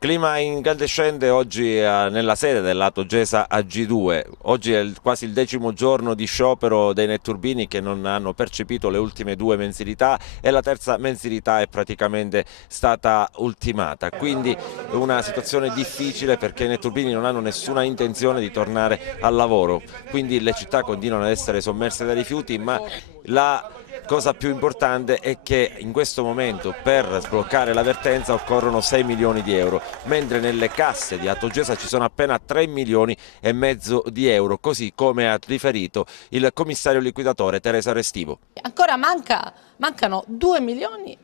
Clima incandescente oggi nella sede dell'Atogesa AG2. Oggi è quasi il 10° giorno di sciopero dei netturbini che non hanno percepito le ultime 2 mensilità e la terza mensilità è praticamente stata ultimata. Quindi una situazione difficile perché i netturbini non hanno nessuna intenzione di tornare al lavoro. Quindi le città continuano ad essere sommerse da rifiuti, ma la cosa più importante è che in questo momento per sbloccare la vertenza occorrono 6 milioni di euro, mentre nelle casse di Atogesa ci sono appena 3 milioni e mezzo di euro, così come ha riferito il commissario liquidatore Teresa Restivo. Ancora mancano 2 milioni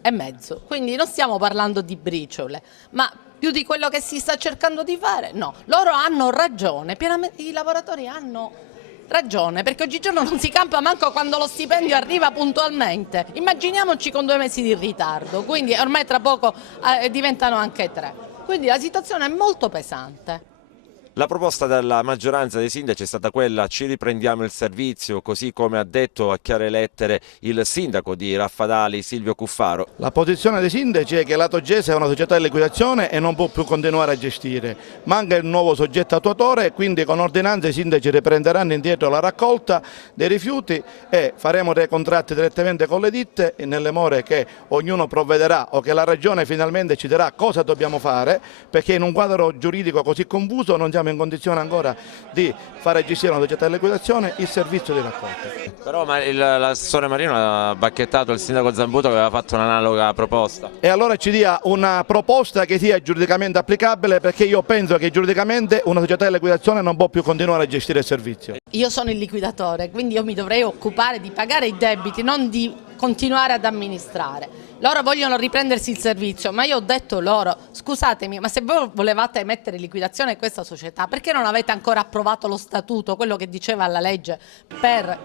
e mezzo, quindi non stiamo parlando di briciole, ma più di quello che si sta cercando di fare? No, loro hanno ragione, i lavoratori hanno ragione, perché oggigiorno non si campa manco quando lo stipendio arriva puntualmente. Immaginiamoci con 2 mesi di ritardo, quindi ormai tra poco diventano anche 3. Quindi la situazione è molto pesante. La proposta della maggioranza dei sindaci è stata quella: ci riprendiamo il servizio, così come ha detto a chiare lettere il sindaco di Raffadali Silvio Cuffaro. La posizione dei sindaci è che l'Atogesa è una società di liquidazione e non può più continuare a gestire. Manca il nuovo soggetto attuatore e quindi con ordinanza i sindaci riprenderanno indietro la raccolta dei rifiuti e faremo dei contratti direttamente con le ditte nelle more che ognuno provvederà o che la Regione finalmente ci dirà cosa dobbiamo fare, perché in un quadro giuridico così confuso non siamo in condizione ancora di fare gestire una società di liquidazione il servizio di raccolta. Però l'assessore Marino ha bacchettato il sindaco Zambuto che aveva fatto un'analoga proposta. E allora ci dia una proposta che sia giuridicamente applicabile, perché io penso che giuridicamente una società di liquidazione non può più continuare a gestire il servizio. Io sono il liquidatore, quindi io mi dovrei occupare di pagare i debiti, non di continuare ad amministrare. Loro vogliono riprendersi il servizio, ma io ho detto loro: scusatemi, ma se voi volevate mettere in liquidazione questa società, perché non avete ancora approvato lo statuto, quello che diceva la legge, per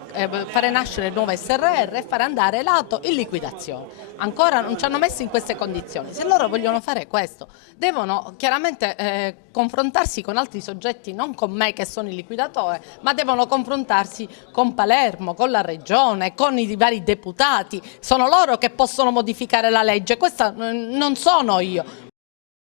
fare nascere il nuovo SRR e fare andare l'ATO in liquidazione? Ancora non ci hanno messo in queste condizioni. Se loro vogliono fare questo, devono chiaramente confrontarsi con altri soggetti, non con me che sono il liquidatore, ma devono confrontarsi con Palermo, con la Regione, con i vari deputati. Sono loro che possono modificare la legge, questa non sono io.